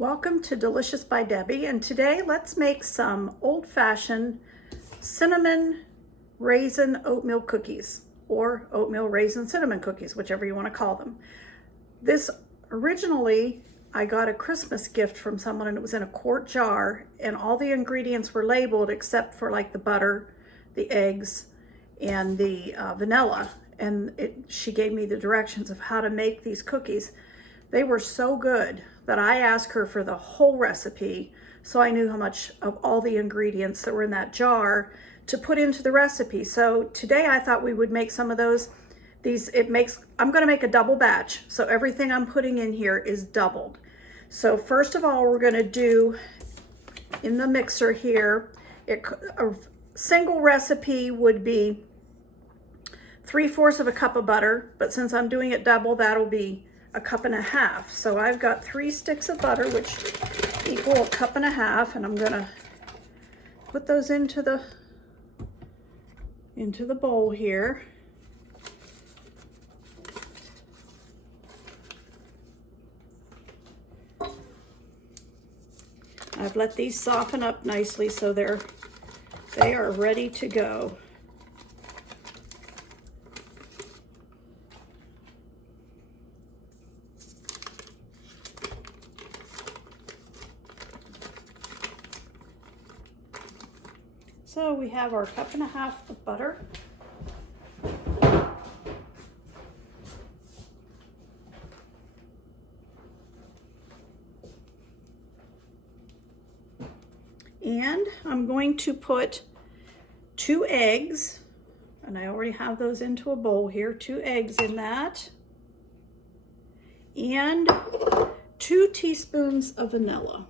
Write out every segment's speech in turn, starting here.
Welcome to Delicious by Debbie, and today let's make some old-fashioned cinnamon raisin oatmeal cookies, or oatmeal raisin cinnamon cookies, whichever you want to call them. This originally, I got a Christmas gift from someone, and it was in a quart jar, and all the ingredients were labeled except for like the butter, the eggs, and the vanilla. And she gave me the directions of how to make these cookies. They were so good that I asked her for the whole recipe, so I knew how much of all the ingredients that were in that jar to put into the recipe. So today I thought we would make some of those. I'm gonna make a double batch, so everything I'm putting in here is doubled. So first of all, we're gonna do in the mixer here, a single recipe would be 3/4 of a cup of butter, but since I'm doing it double, that'll be a cup and a half. So I've got 3 sticks of butter, which equal a cup and a half, and I'm gonna put those into the bowl here. I've let these soften up nicely so they are ready to go. So we have our cup and a half of butter. And I'm going to put 2 eggs, and I already have those into a bowl here, 2 eggs in that, and 2 teaspoons of vanilla.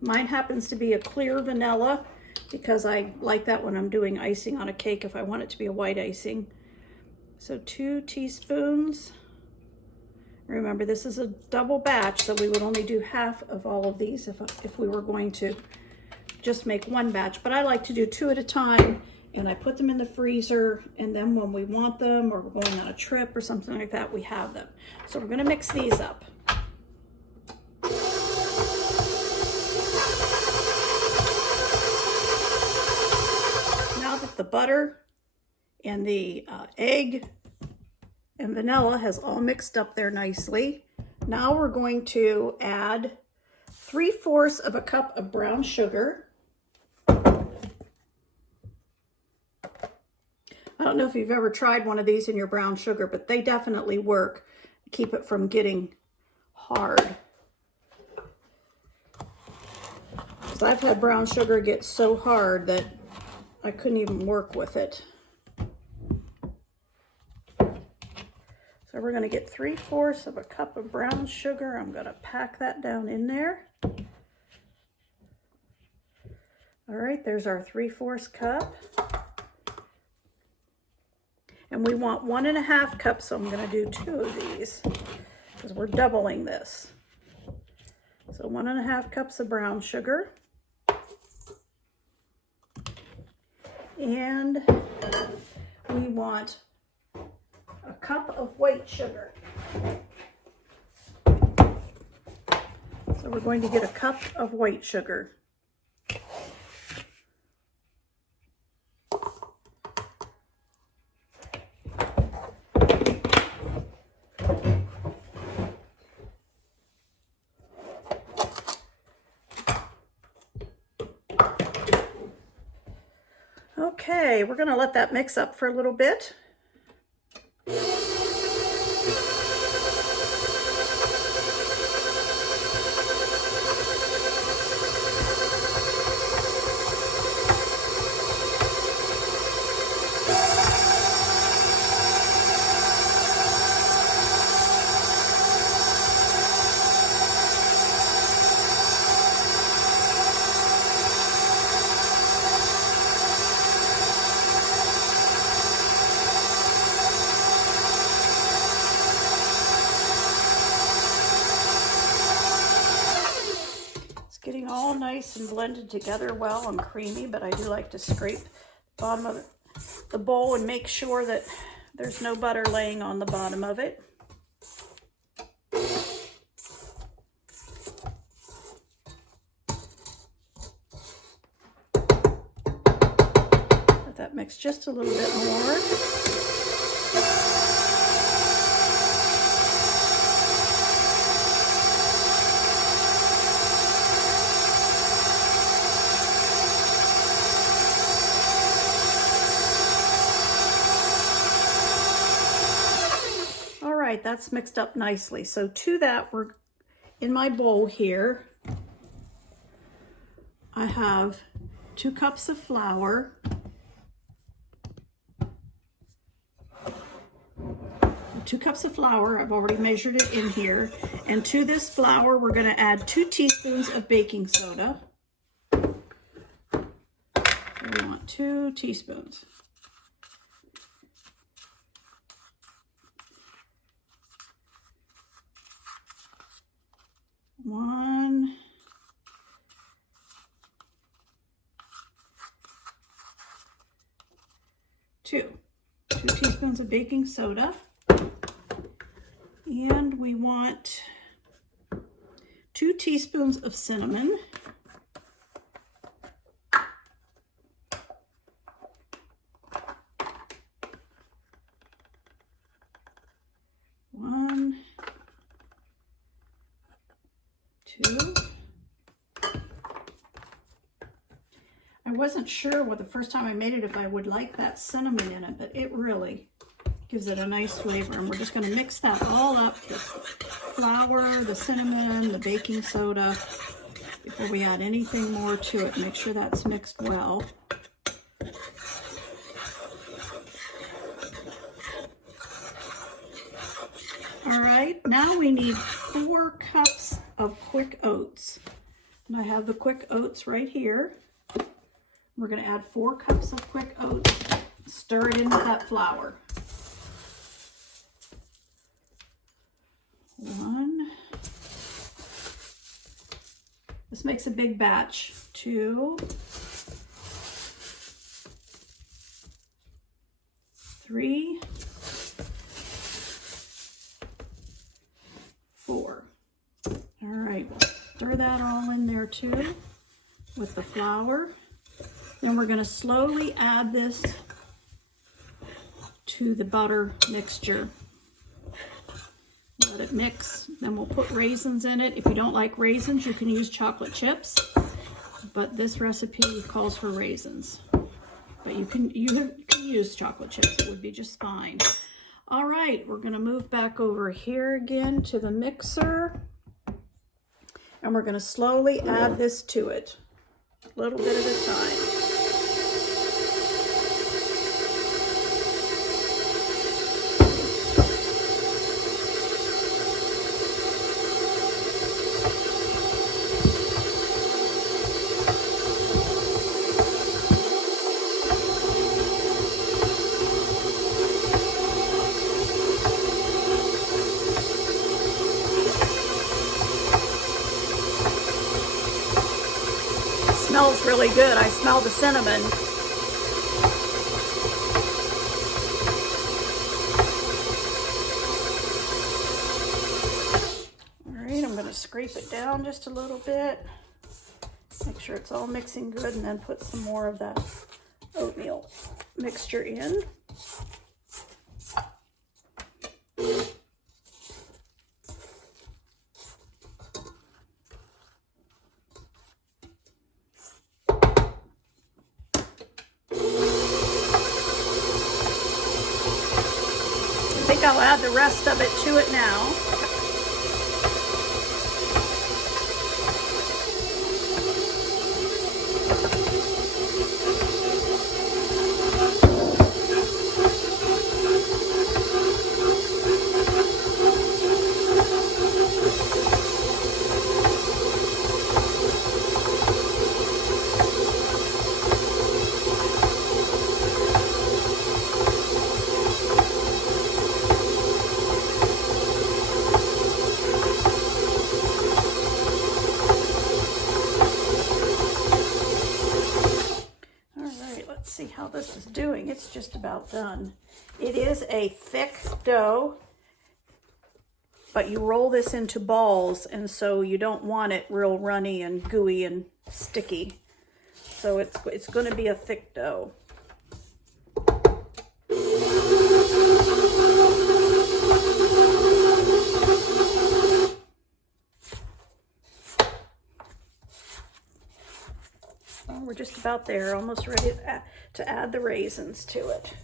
Mine happens to be a clear vanilla, because I like that when I'm doing icing on a cake if I want it to be a white icing. So 2 teaspoons. Remember, this is a double batch, so we would only do half of all of these if we were going to just make one batch. But I like to do 2 at a time, and I put them in the freezer, and then when we want them or we're going on a trip or something like that, we have them. So we're gonna mix these up. The butter and the egg and vanilla has all mixed up there nicely. Now we're going to add 3/4 of a cup of brown sugar. I don't know if you've ever tried one of these in your brown sugar, but they definitely work. Keep it from getting hard. Because I've had brown sugar get so hard that I couldn't even work with it. So we're going to get 3/4 of a cup of brown sugar. I'm going to pack that down in there. All right, there's our 3/4 cup. And we want 1.5 cups, so I'm going to do 2 of these because we're doubling this. So 1.5 cups of brown sugar. And we want a cup of white sugar. So we're going to get a cup of white sugar. Okay, we're gonna let that mix up for a little bit. Getting all nice and blended together well and creamy, but I do like to scrape the bottom of the bowl and make sure that there's no butter laying on the bottom of it. mix just a little bit more. All right, that's mixed up nicely. So to that, we're in my bowl here, I have 2 cups of flour, 2 cups of flour. I've already measured it in here. And to this flour, we're going to add 2 teaspoons of baking soda. We want 2 teaspoons. One, 2 teaspoons of baking soda. And we want 2 teaspoons of cinnamon. One, 2. I wasn't sure the first time I made it if I would like that cinnamon in it, but it really gives it a nice flavor. And we're just going to mix that all up, the flour, the cinnamon, the baking soda, before we add anything more to it. Make sure that's mixed well. All right, now we need 4 cups of quick oats. And I have the quick oats right here. We're going to add 4 cups of quick oats, stir it into that flour. 1. This makes a big batch. 2. 3. 4. All right, we'll stir that all in there too with the flour. Then we're going to slowly add this to the butter mixture. Let it mix. Then we'll put raisins in it. If you don't like raisins, you can use chocolate chips, but this recipe calls for raisins. But you can use chocolate chips. It would be just fine. All right, we're going to move back over here again to the mixer, and we're going to slowly add this to it, a little bit at a time. Smells really good. I smell the cinnamon. All right, I'm going to scrape it down just a little bit. Make sure it's all mixing good, and then put some more of that oatmeal mixture in. I think I'll add the rest of it to it now. See how this is doing. It's just about done. It is a thick dough, but you roll this into balls, and so you don't want it real runny and gooey and sticky. So it's going to be a thick dough. Well, we're just about there, almost ready to add the raisins to it.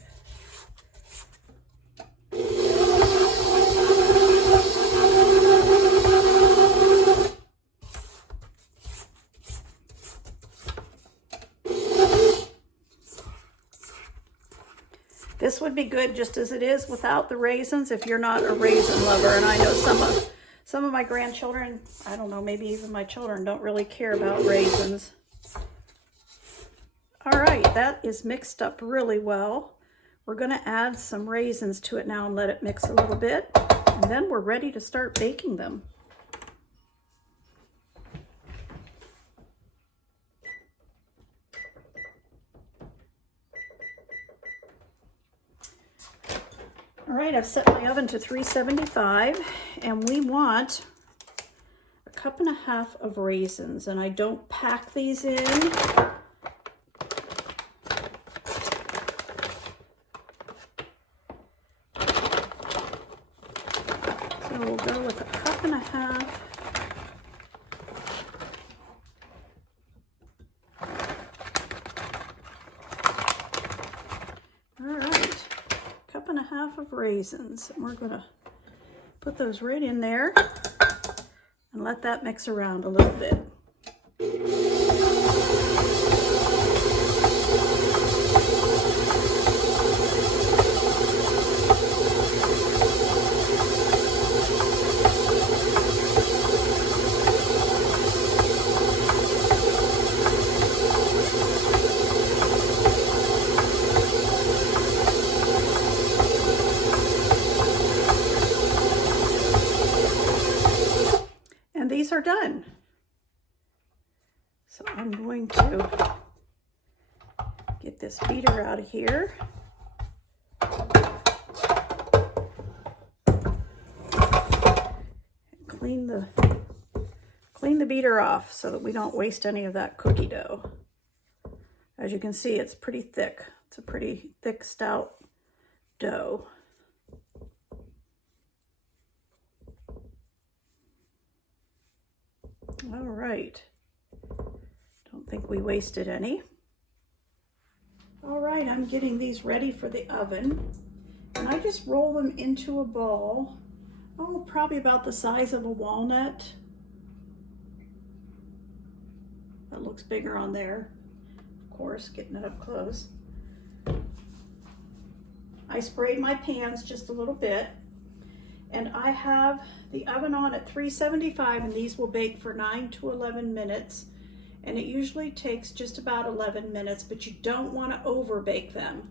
This would be good just as it is without the raisins if you're not a raisin lover. And I know some of my grandchildren, I don't know, maybe even my children don't really care about raisins. All right, that is mixed up really well. We're gonna add some raisins to it now and let it mix a little bit. And then we're ready to start baking them. All right, I've set my oven to 375 and we want 1.5 cups of raisins, and I don't pack these in. So we'll go with 1.5 cups. All right. 1.5 cups of raisins, and we're gonna put those right in there and let that mix around a little bit. These are done. So I'm going to get this beater out of here. Clean the beater off so that we don't waste any of that cookie dough. As you can see, it's pretty thick. It's a pretty thick, stout dough. All right, don't think we wasted any. All right, I'm getting these ready for the oven, and I just roll them into a ball, probably about the size of a walnut. That looks bigger on there, of course, getting it up close. I sprayed my pans just a little bit. And I have the oven on at 375, and these will bake for 9 to 11 minutes. And it usually takes just about 11 minutes, but you don't want to over bake them.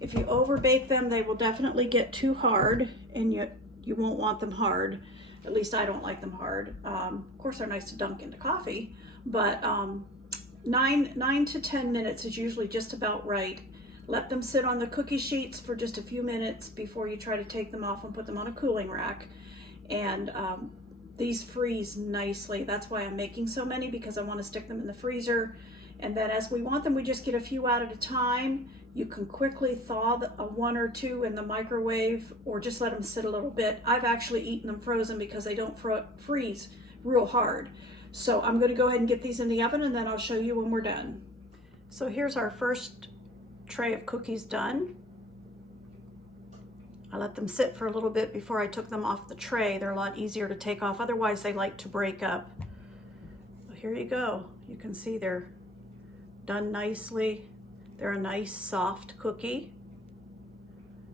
If you over bake them, they will definitely get too hard, and you won't want them hard. At least I don't like them hard. Of course, they're nice to dunk into coffee, but 9 to 10 minutes is usually just about right. Let them sit on the cookie sheets for just a few minutes before you try to take them off and put them on a cooling rack. And these freeze nicely. That's why I'm making so many, because I want to stick them in the freezer. And then as we want them, we just get a few out at a time. You can quickly thaw one or two in the microwave, or just let them sit a little bit. I've actually eaten them frozen because they don't freeze real hard. So I'm going to go ahead and get these in the oven, and then I'll show you when we're done. So here's our first tray of cookies done. I let them sit for a little bit before I took them off the tray. They're a lot easier to take off. Otherwise, they like to break up. So here you go. You can see they're done nicely. They're a nice soft cookie.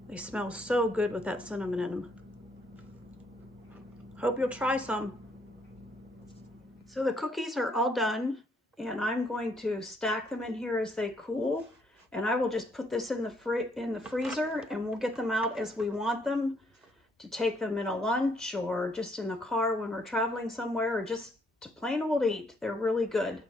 They smell so good with that cinnamon in them. Hope you'll try some. So the cookies are all done, and I'm going to stack them in here as they cool. And I will just put this in the freezer, and we'll get them out as we want them, to take them in a lunch or just in the car when we're traveling somewhere, or just to plain old eat. They're really good.